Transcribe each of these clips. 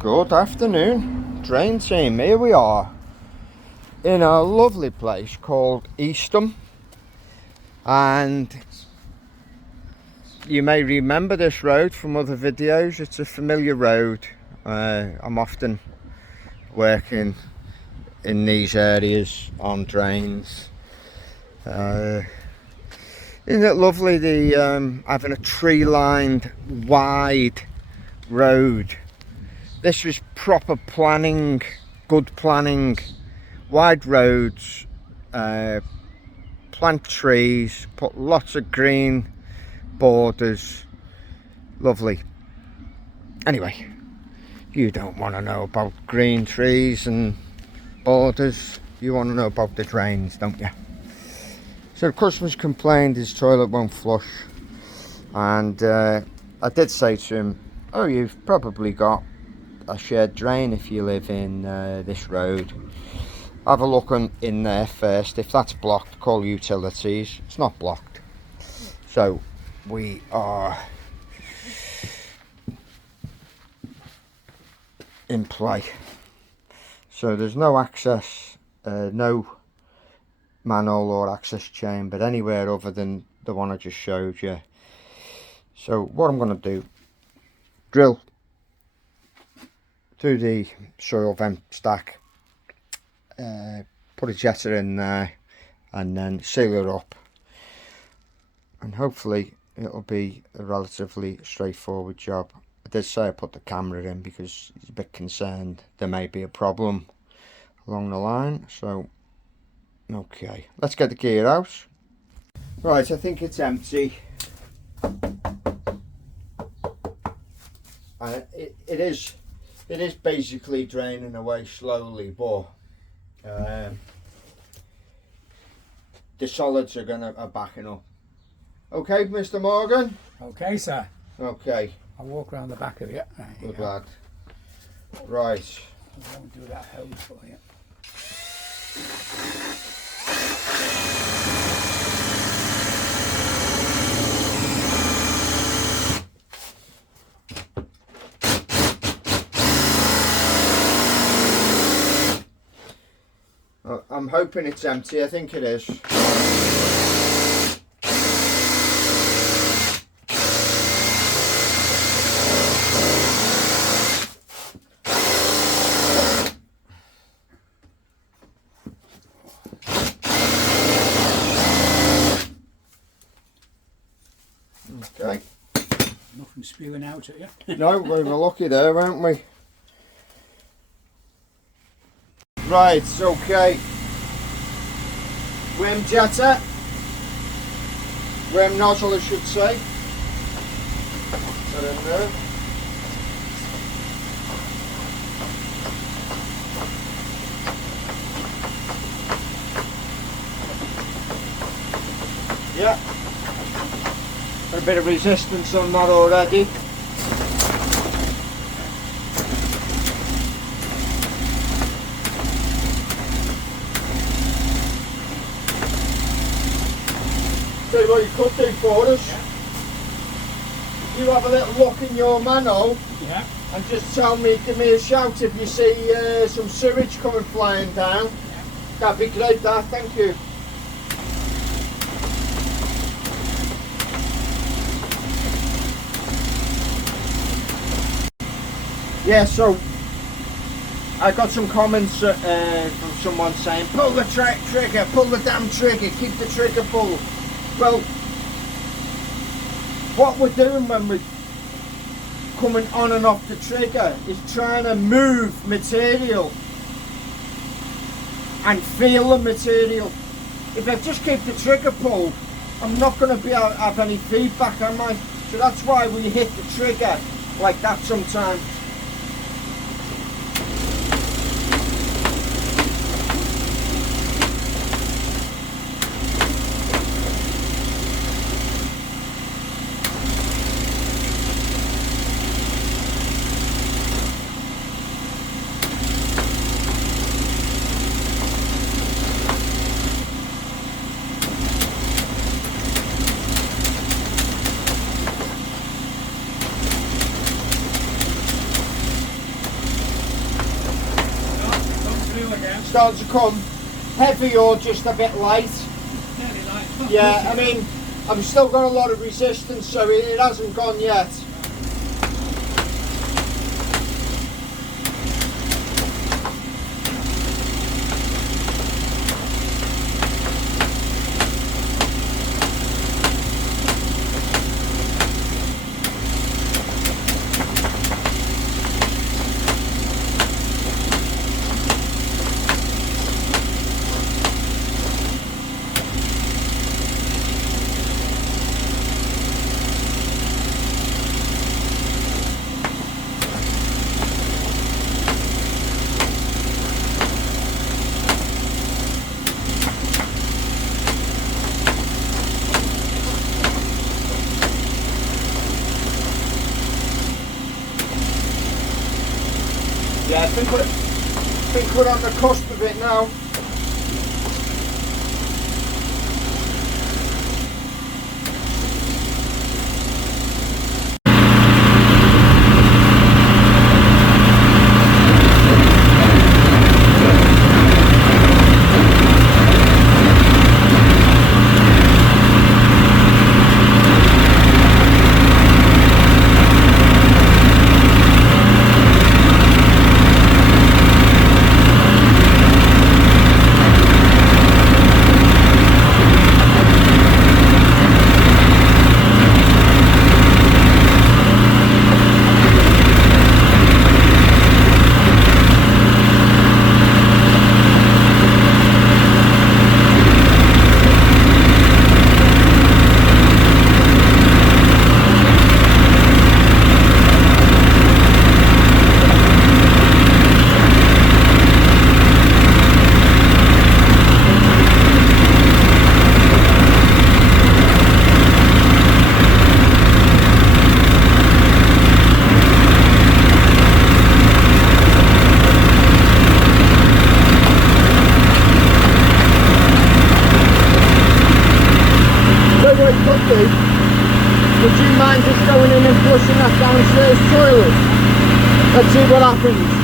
Good afternoon, drain team. Here we are in a lovely place called Eastham, and you may remember this road from other videos. It's a familiar road. I'm often working in these areas on drains. Isn't it lovely, the having a tree-lined wide road? This was proper planning, good planning, wide roads, plant trees, put lots of green borders, lovely. Anyway, you don't want to know about green trees and borders, you want to know about the drains, don't you? So the customer's complained his toilet won't flush, and I did say to him, oh, you've probably got a shared drain if you live in this road. Have a look in there first. If that's blocked, call utilities. It's not blocked. So we are in play. So there's no access, no manhole or access chamber anywhere other than the one I just showed you. So what I'm going to do, drill through the soil vent stack, put a jetter in there and then seal it up, and hopefully it'll be a relatively straightforward job. I did say I put the camera in because he's a bit concerned there may be a problem along the line. So okay, let's get the gear out. Right, I think it's empty. It is basically draining away slowly, but the solids are backing up. Okay, Mr. Morgan? Okay, sir. Okay. I'll walk around the back of it. Good lad. Right. I won't do that hose for you. I'm hoping it's empty. I think it is. Okay. Nothing spewing out at you. No, we were lucky there, weren't we? Right, okay. Worm jetter. Worm nozzle, I should say. Put that in there. Yeah. Got a bit of resistance on that already. Tell you what you could do for us. Yeah. You have a little look in your manhole. Yeah. And just give me a shout if you see some sewage coming flying down. Yeah. That'd be great, that. Thank you. Yeah, so I got some comments from someone saying, pull the trigger, pull the damn trigger, keep the trigger pulled. Well, what we're doing when we're coming on and off the trigger is trying to move material and feel the material. If I just keep the trigger pulled, I'm not going to be able to have any feedback, am I? So that's why we hit the trigger like that sometimes. starting to come heavy or just a bit light. Nearly like. Yeah, I mean, I've still got a lot of resistance, so it hasn't gone yet. Yeah, I think we're on the cusp of it now. Would you mind just going in and flushing that downstairs toilet? Let's see what happens.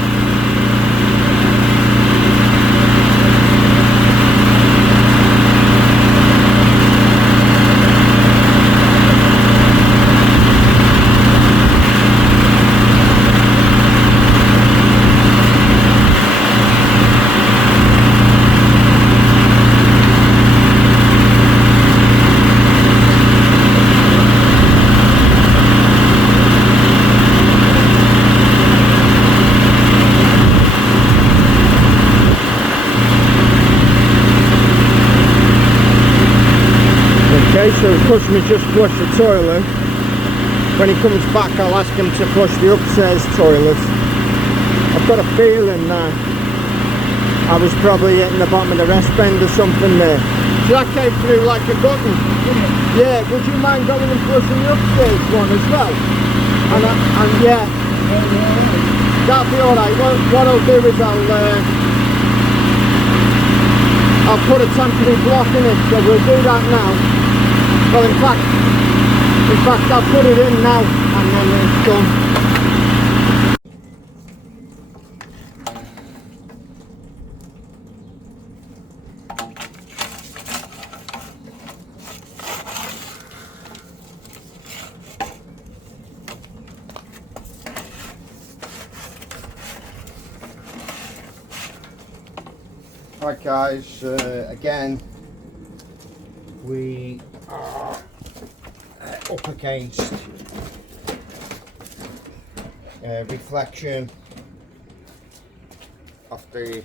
Okay, so the customer just flushed the toilet. When he comes back, I'll ask him to flush the upstairs toilet. I've got a feeling that I was probably hitting the bottom of the rest bend or something there. So that came through like a button. Yeah, would you mind going and flushing the upstairs one as well? And yeah, that'll be alright. What I'll do is I'll put a temporary block in it, so we'll do that now. Well, in fact, I'll put it in now, and then it's done. Right guys, again we are up against reflection of the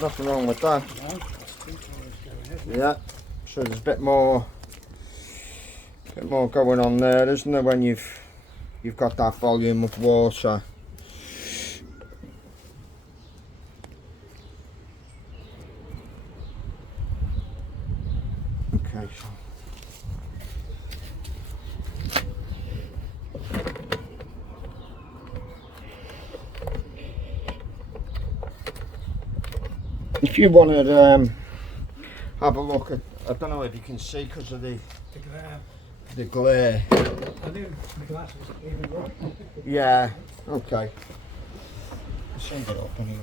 nothing wrong with that. Yeah, so there's a bit more going on there, isn't there, when you've got that volume of water. Okay, so if you want to have a look at, I don't know if you can see because of the the glare. I do. My glasses even more. Yeah, okay. Send it up anyway.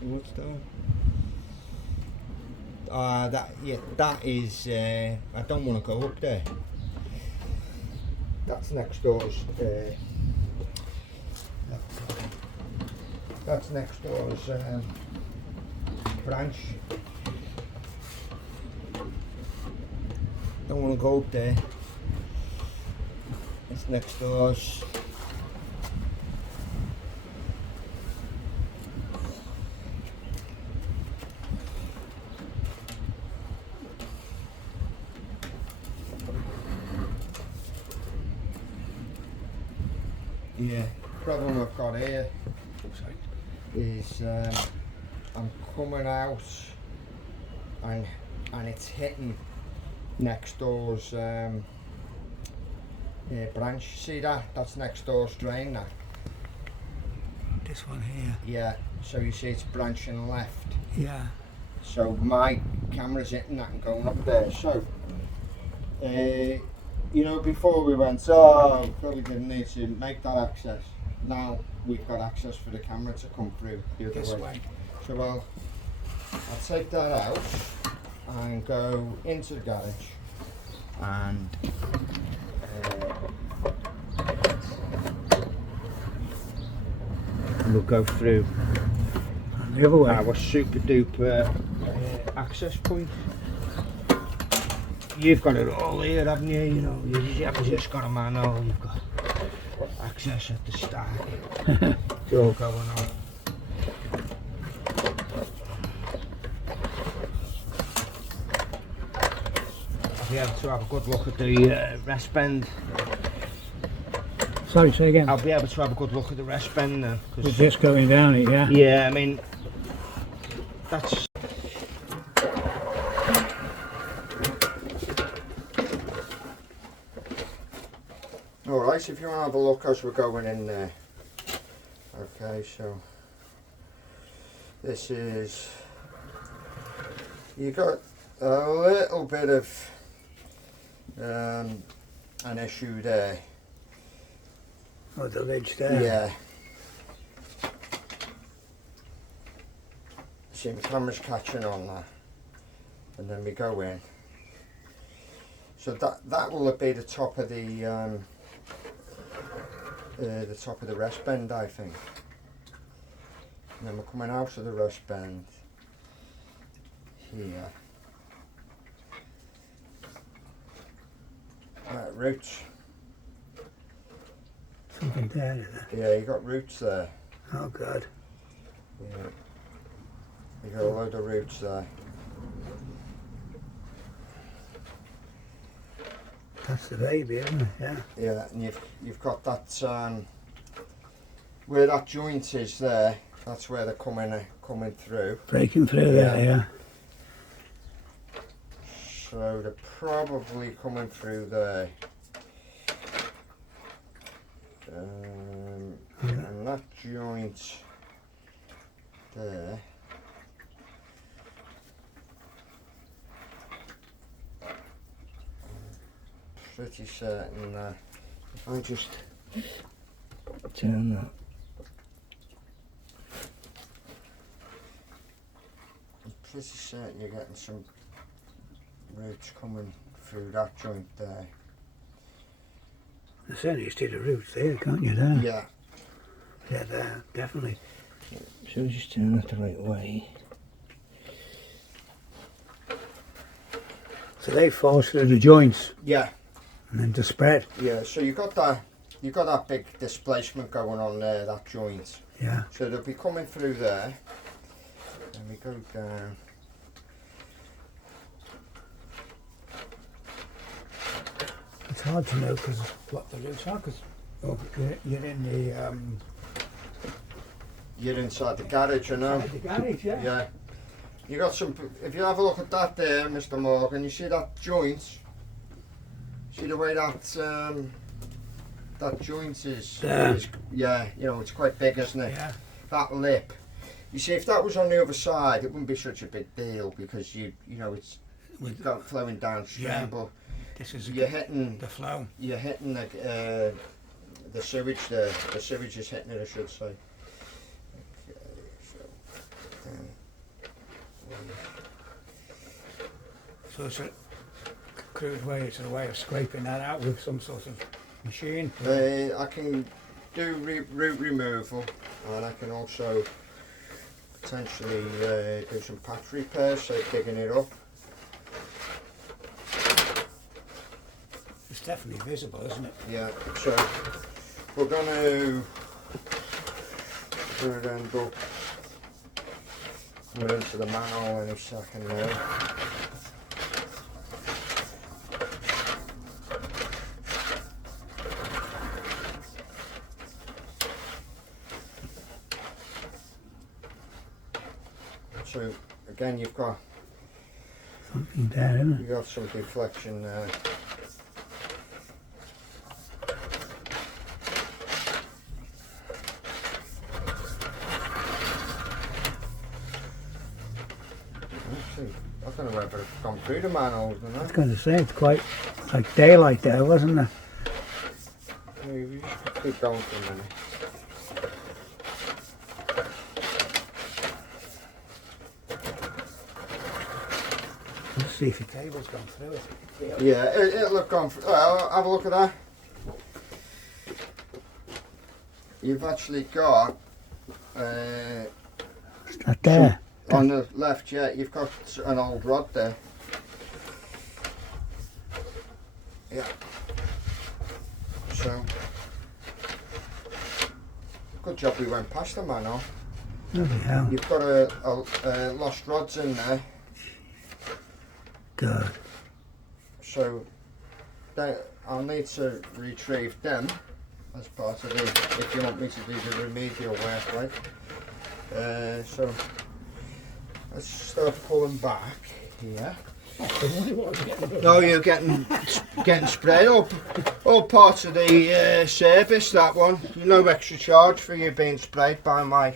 What's that? That is, I don't want to go up there. That's next door's, that's next door's branch. Don't want to go up there. It's next door's. Yeah, problem I've got here is I'm coming out and it's hitting next door's branch. See that? That's next door's drain. That. This one here. Yeah. So you see it's branching left. Yeah. So my camera's hitting that and going up there. So. You know, before we went, oh, probably didn't need to make that access. Now we've got access for the camera to come through the other This way. way. So I'll take that out and go into the garage and we'll go through And the other way. our super duper access point. You've got it all here, haven't you? You know, you've just got a manual, you've got access at the start. It's all going on. I'll be able to have a good look at the rest bend. Sorry, say again. I'll be able to have a good look at the rest bend then. We're just going down it, yeah? Yeah, I mean, that's... Alright, if you want to have a look as we're going in there. Okay, so this is, you got a little bit of an issue there. Oh, the ledge there. Yeah. See, my camera's catching on that, and then we go in. So that will be the top of the top of the rest bend, I think. And then we're coming out of the rest bend here. Right, roots. Something there, is it? Yeah, you got roots there. Oh, God. Yeah. You got a load of roots there. That's the baby, isn't it? Yeah. Yeah, and you've got that where that joint is there. That's where they're coming through. Breaking through there, yeah. So they're probably coming through there. And that joint there. Pretty certain if I just turn that, I'm pretty certain you're getting some roots coming through that joint there. I certainly see the roots there, can't you, there? Yeah. Yeah, there, definitely. So just turn that the right way. So they force through the joints Yeah. and then to spread. Yeah, so you've got that big displacement going on there, that joint. Yeah. So they'll be coming through there. And we go down. It's hard to know because what the roots are, because you're in the You're inside the garage, you know. the garage, yeah. Yeah. You got some, if you have a look at that there, Mr. Morgan, you see that joint? See the way that that joint is, There. yeah, you know, it's quite big, isn't it? Yeah. That lip. You see, if that was on the other side, it wouldn't be such a big deal because you know it's got flowing downstream. Yeah. But This is you're hitting the flow. You're hitting the sewage there. The sewage is hitting it, I should say. Okay, So it's a crude way. It's a way of scraping that out with some sort of machine. I can do root removal, and I can also potentially do some patch repairs, so digging it up. It's definitely visible, isn't it? Yeah, so we're going to end up going into the manhole in a second now. So again, you've got Something there, isn't you've got some deflection there. Actually, I don't know whether it's gone through the manholes or I not. was going to say, it's quite like daylight there, wasn't it? Maybe keep going for a minute. Let's see if your cable's gone through it. Yeah, it'll have gone through. Have a look at that. You've actually got It's not there. on the left, yeah, you've got an old rod there. Yeah. So, good job we went past the manhole. Bloody hell. You've got a lost rods in there, Good. so I'll need to retrieve them as part of the, if you want me to do the remedial work, right? So let's start pulling back here. No, you're getting sprayed up. All parts of the service, that one. No extra charge for you being sprayed by my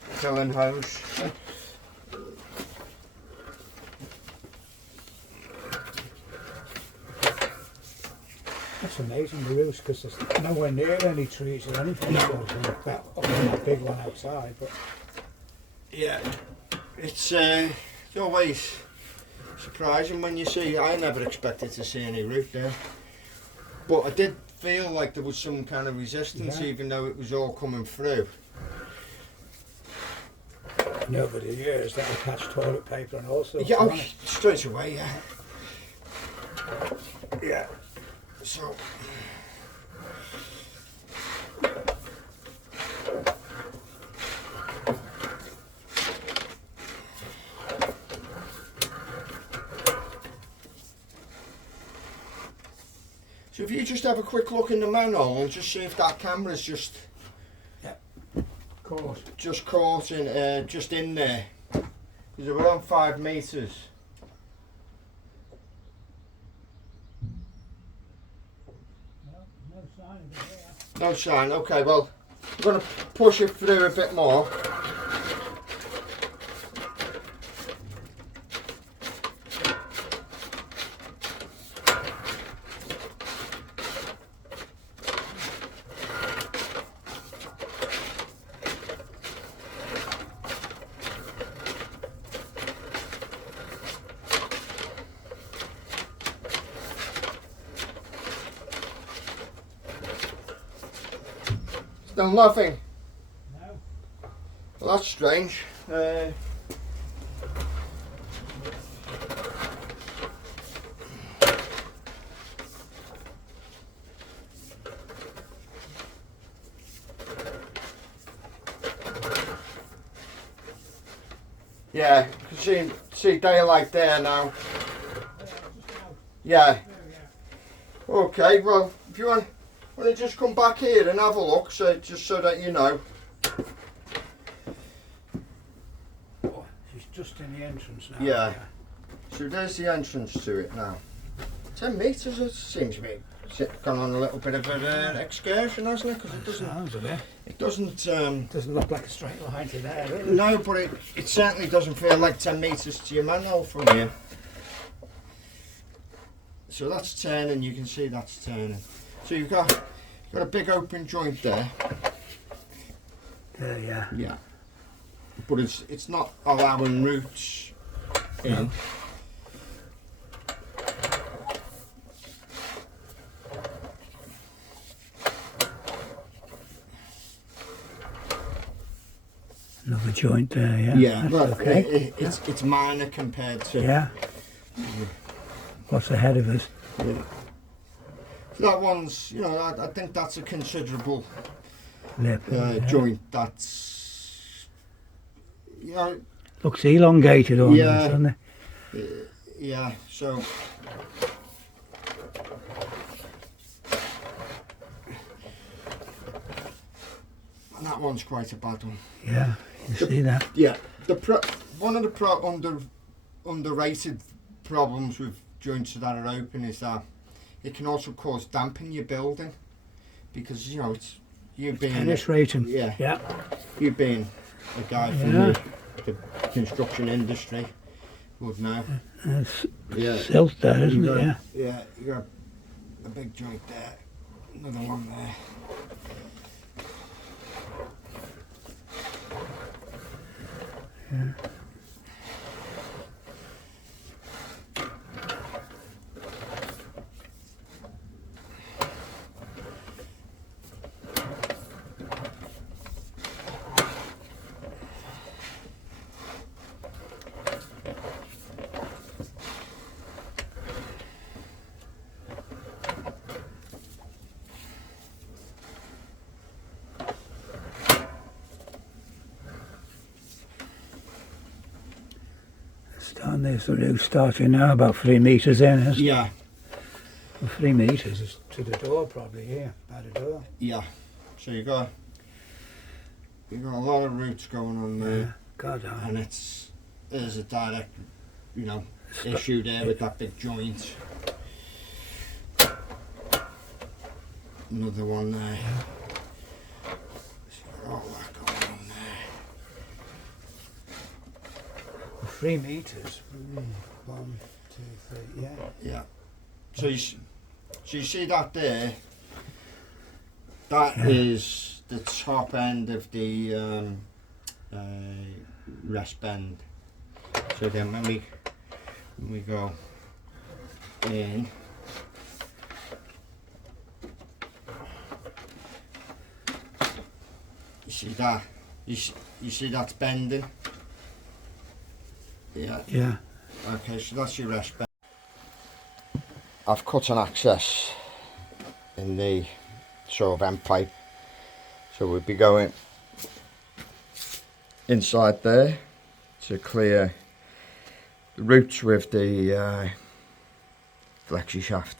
filling hose. That's amazing, the roost, because there's nowhere near any trees or anything. Like that, other than that big one outside. But Yeah, it's always surprising when you see. I never expected to see any root there, but I did feel like there was some kind of resistance, Yeah. even though it was all coming through. nobody years that'll catch toilet paper and all sorts. Yeah, on oh, it. straight away, yeah. Yeah. So. So if you just have a quick look in the manhole and just see if that camera's just caught in just in there, because we're on 5 meters. No sign of it here. No sign. Okay, well, I'm going to push it through a bit more. Still nothing. No. Well, that's strange. Yeah, you can see daylight there now. Yeah. Okay, well, if you want to just come back here and have a look, so just so that you know. Oh, she's just in the entrance now. Yeah. So there's the entrance to it now. 10 metres, it seems to be gone on a little bit of an excursion, hasn't it? Because it doesn't. Sounds of it. It doesn't. Doesn't look like a straight line to there, really. No, but it certainly doesn't feel like 10 metres to your manhole from here. So that's turning. You can see that's turning. So you've got a big open joint there. Yeah. Yeah. But it's not allowing roots in. Another joint there, yeah. Yeah, that's well, okay. it's minor compared to. Yeah. What's ahead of us? Yeah. So that one's, you know, I think that's a considerable Lip. joint. That's, you know. Looks elongated on Yeah. this, doesn't it? Yeah, so. And that one's quite a bad one. Yeah, you see that? Yeah, one of the underrated problems with joints that are open is that it can also cause damp in your building, because you know you being Penetrating. yeah, you being a guy from the construction industry would know. It's silt there, isn't it? Yeah. Yeah, you got a big joint there, another one there. Yeah. Down there's the roof starting now, about 3 metres in, isn't it? Yeah. Well, 3 metres is to the door, probably, here, by the door. Yeah. So you got a lot of roots going on there. Yeah. God, And there's a direct, you know, issue there with that big joint. Another one there. All that going on there. 3 metres. 1, 2, 3, yeah. Yeah. So you see that there? That is the top end of the rest bend. So then when we go in, you see that? You see that's bending? Yeah. Yeah. Okay, so that's your rest bend. I've cut an access in the sort of end pipe, so we'll be going inside there to clear the roots with the flexi shaft.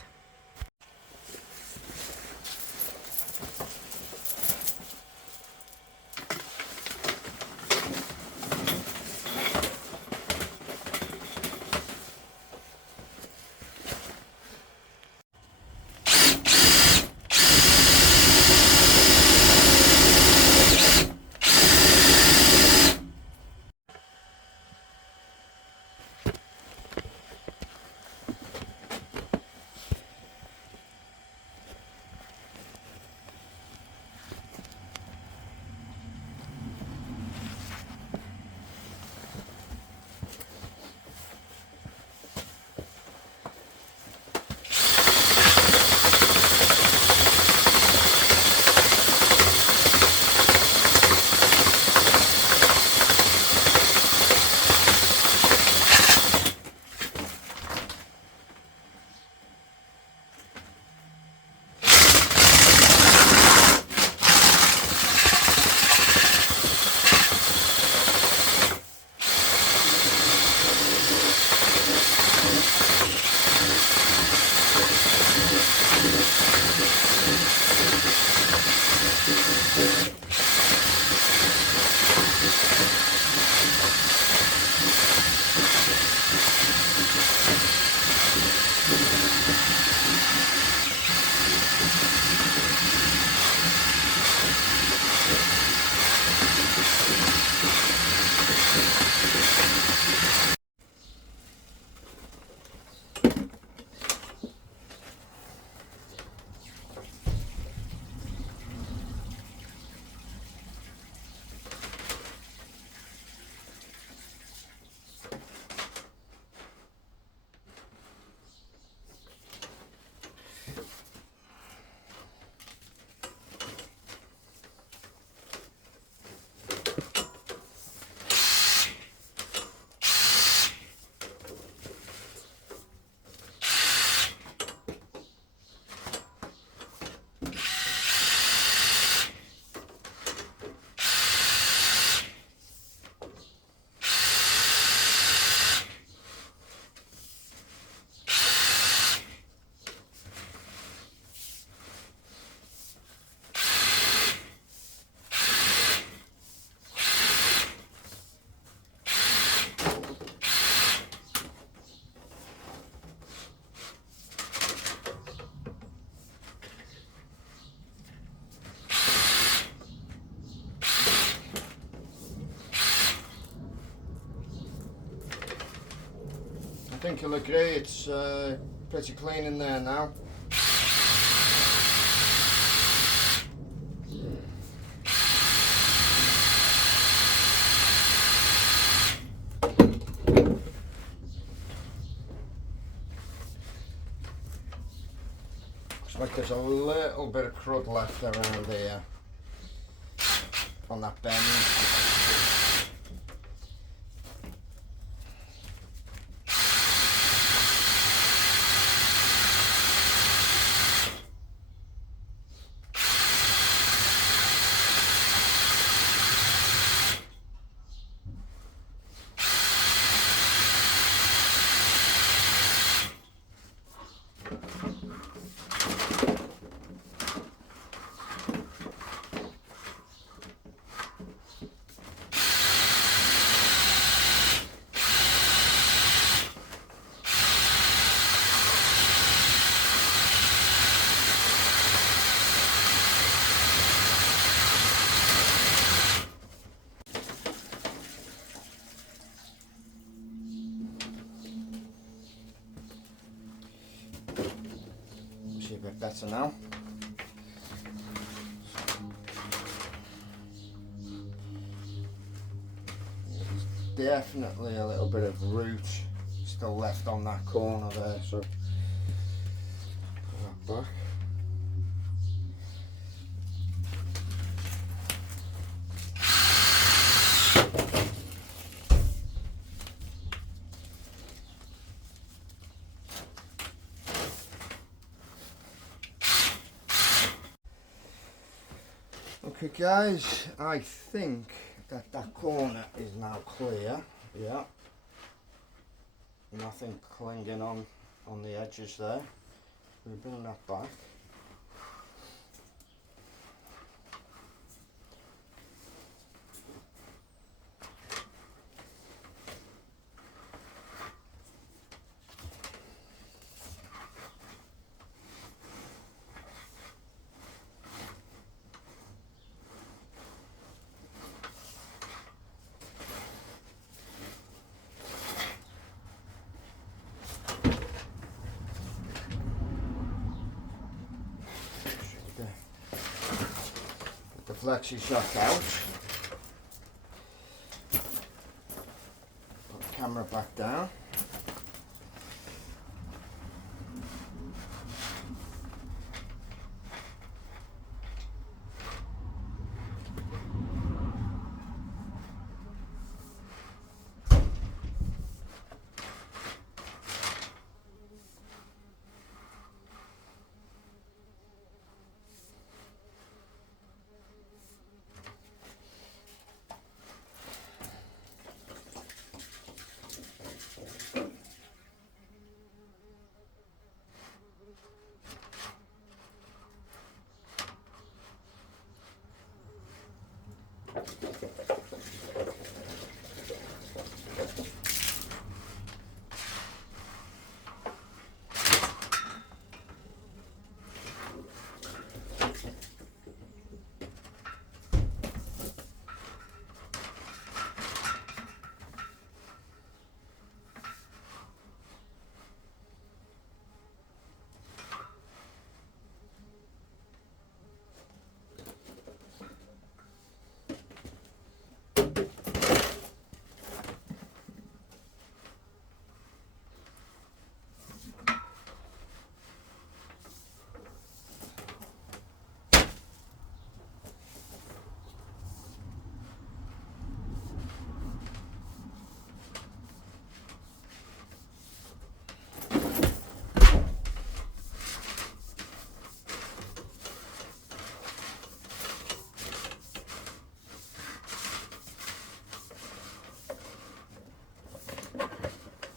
think you'll agree it's pretty clean in there now. Looks like there's a little bit of crud left around here on that bend. A bit better now. There's definitely a little bit of root still left on that corner there, so pull that back. Okay guys, I think that corner is now clear, yeah. Nothing clinging on the edges there. We bring that back. Flexi shot out. Put the camera back down.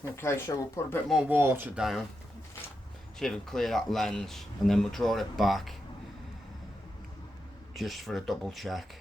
Okay, so we'll put a bit more water down, see if we can clear that lens, and then we'll draw it back just for a double check.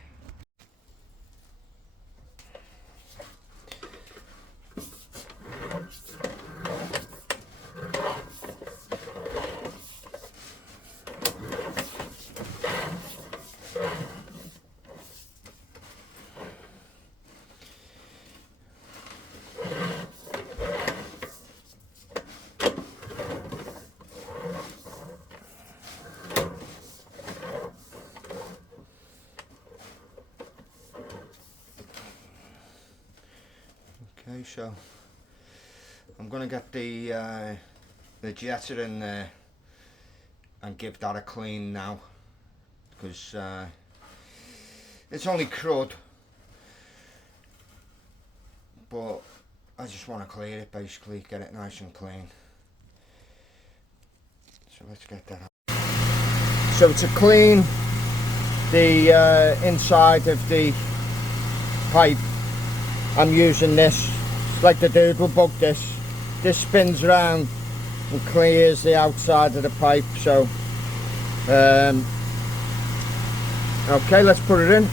anyway, so I'm gonna get the jetter in there and give that a clean now, because it's only crud, but I just want to clear it, basically, get it nice and clean. So let's get that out. So to clean the inside of the pipe, I'm using this. It's like the doodle bug disc. This spins around and clears the outside of the pipe. So okay, let's put it in.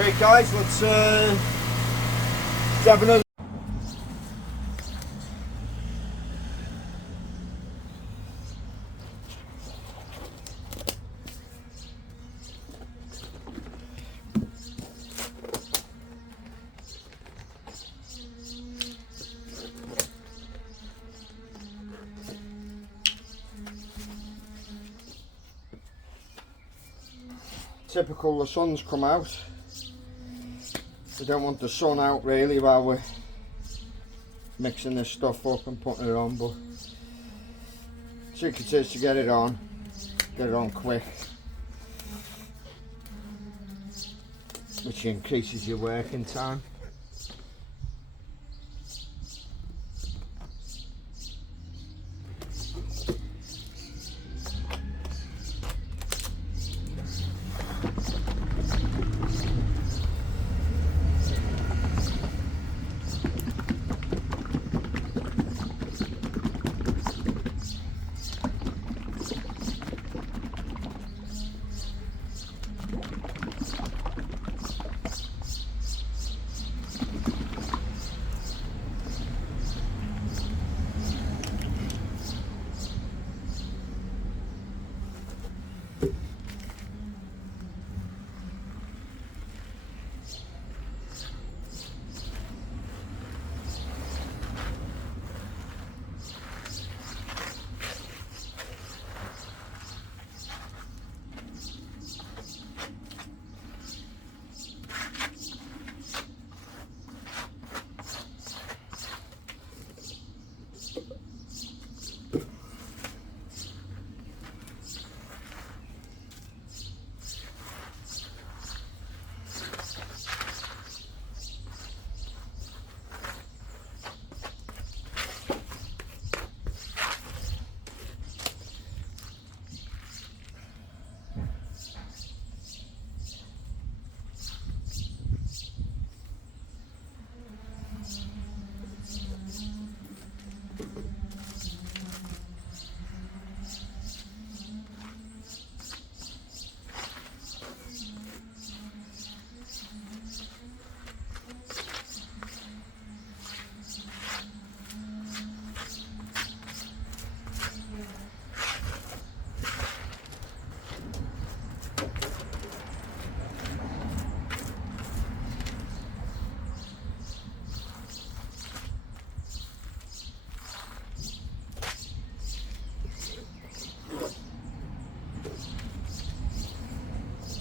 Okay guys, let's have another. Typical, the sun's come out. We don't want the sun out really while we're mixing this stuff up and putting it on, but trick it is to get it on quick. which increases your working time.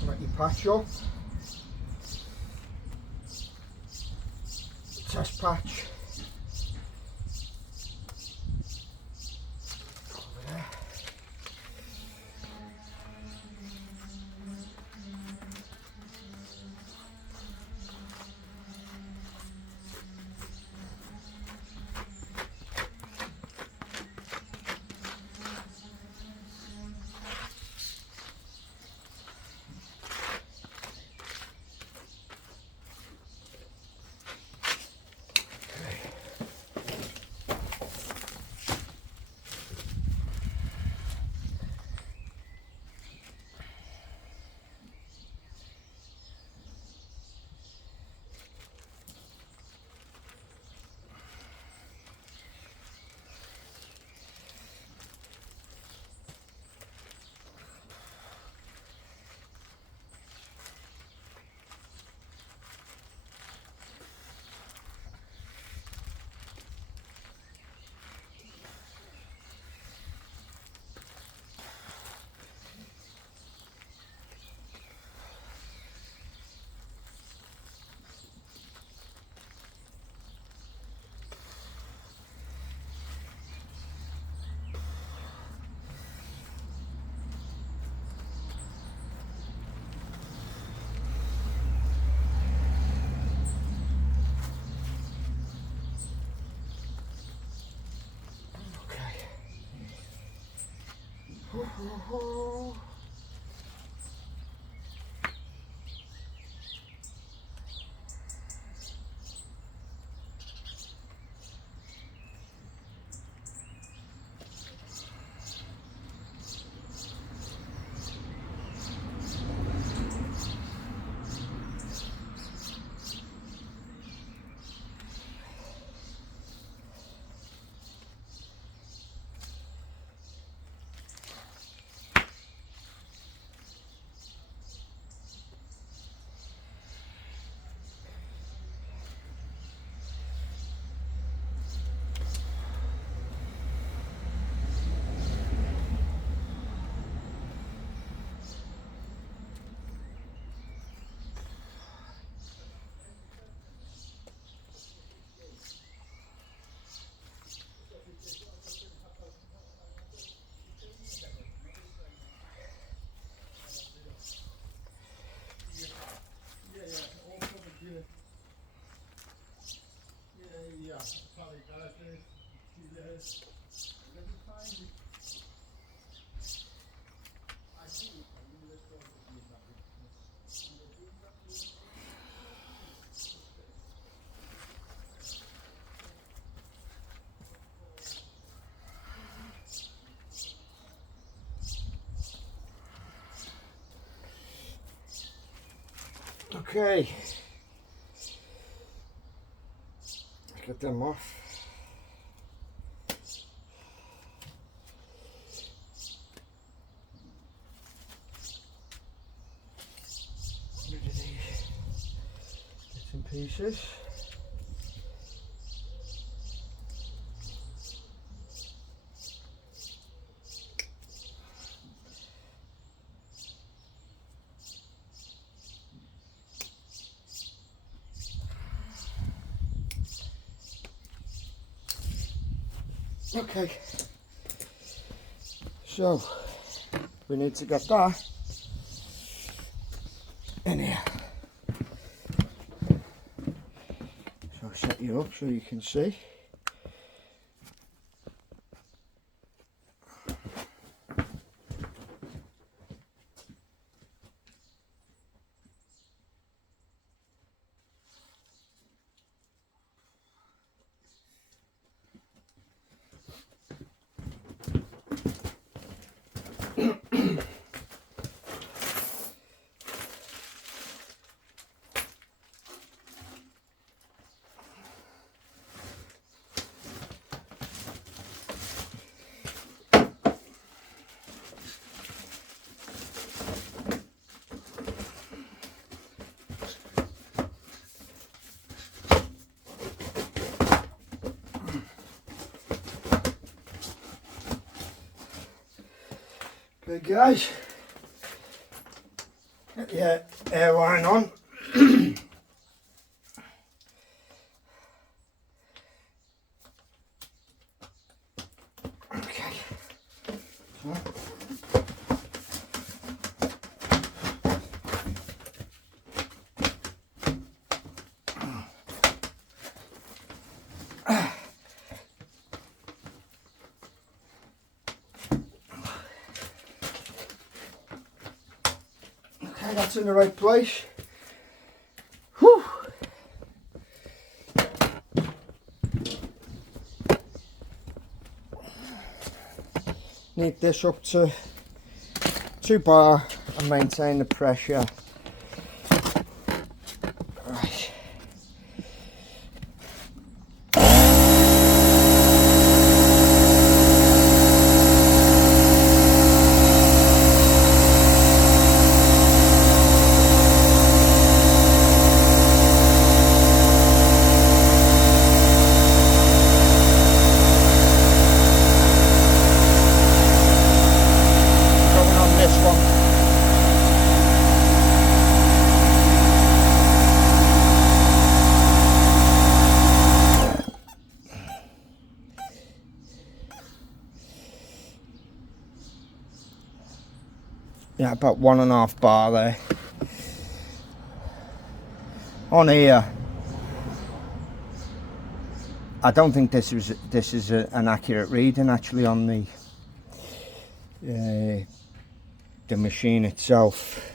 Let your patch up. Test patch. Over there. Okay, let's get them off. Rid of these bits and pieces. Okay, so we need to get that in here. So I'll set you up so you can see. Okay guys, get your airline on. Okay. Okay, that's in the right place. Whew. Need this up to 2 bar and maintain the pressure. Right. Going on this one. Yeah, about 1.5 bar there. On here, I don't think this is an accurate reading actually on the machine itself.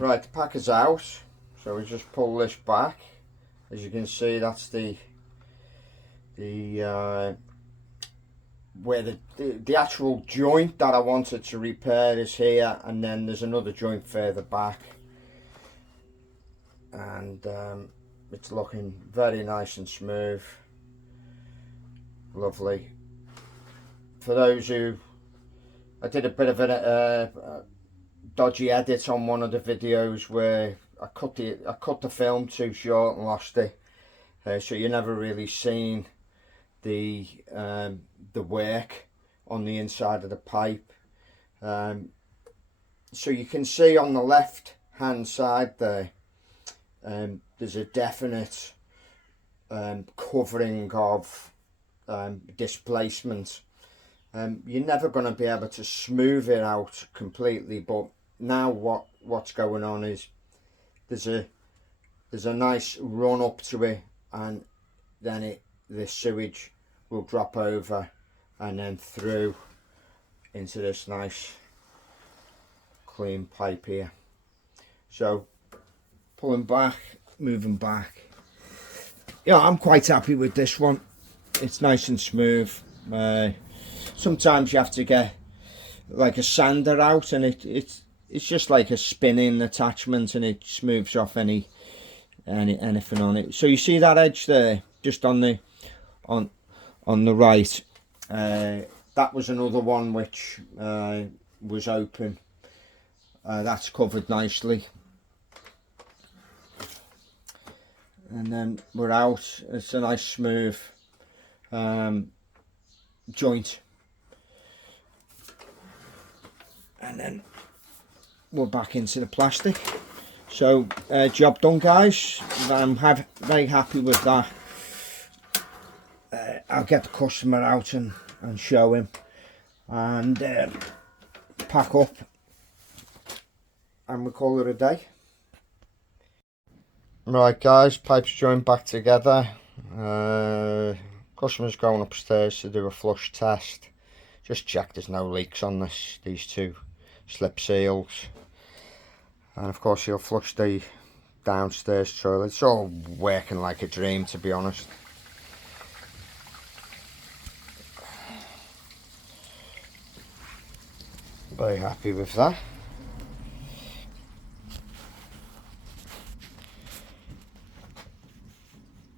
Right, the pack is out, so we just pull this back. As you can see, that's the where the actual joint that I wanted to repair is here, and then there's another joint further back, and it's looking very nice and smooth, lovely. For those who, I did a bit of a dodgy edit on one of the videos where I cut the film too short and lost it, so you never really seen the work on the inside of the pipe. so you can see on the left hand side there, there's a definite covering of displacement. You're never going to be able to smooth it out completely, but now what's going on is there's a nice run up to it, and then the sewage will drop over and then through into this nice clean pipe here. So pulling back, moving back, yeah, I'm quite happy with this one. It's nice and smooth. Sometimes you have to get like a sander out, and it's just like a spinning attachment, and it smooths off anything on it. So you see that edge there, just on the right. That was another one which was open. That's covered nicely, and then we're out. It's a nice smooth joint, and then we're back into the plastic. So job done, guys. I'm very happy with that. I'll get the customer out and show him, and pack up, and we call it a day. Right guys, pipes joined back together. Customer's going upstairs to do a flush test. Just check there's no leaks on these two slip seals, and of course he'll flush the downstairs toilet. It's all working like a dream, to be honest. Very happy with that.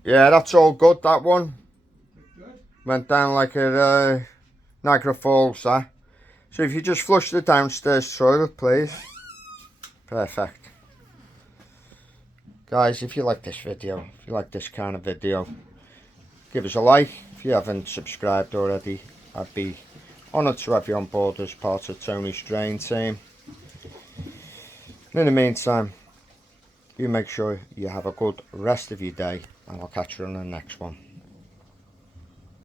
Yeah, that's all good, that one. Went down like a Niagara Falls, that. So if you just flush the downstairs toilet, please. Perfect. Guys, if you like this video, if you like this kind of video, give us a like. If you haven't subscribed already, I'd be honoured to have you on board as part of Tony's Drain team. In the meantime, you make sure you have a good rest of your day, and I'll catch you on the next one.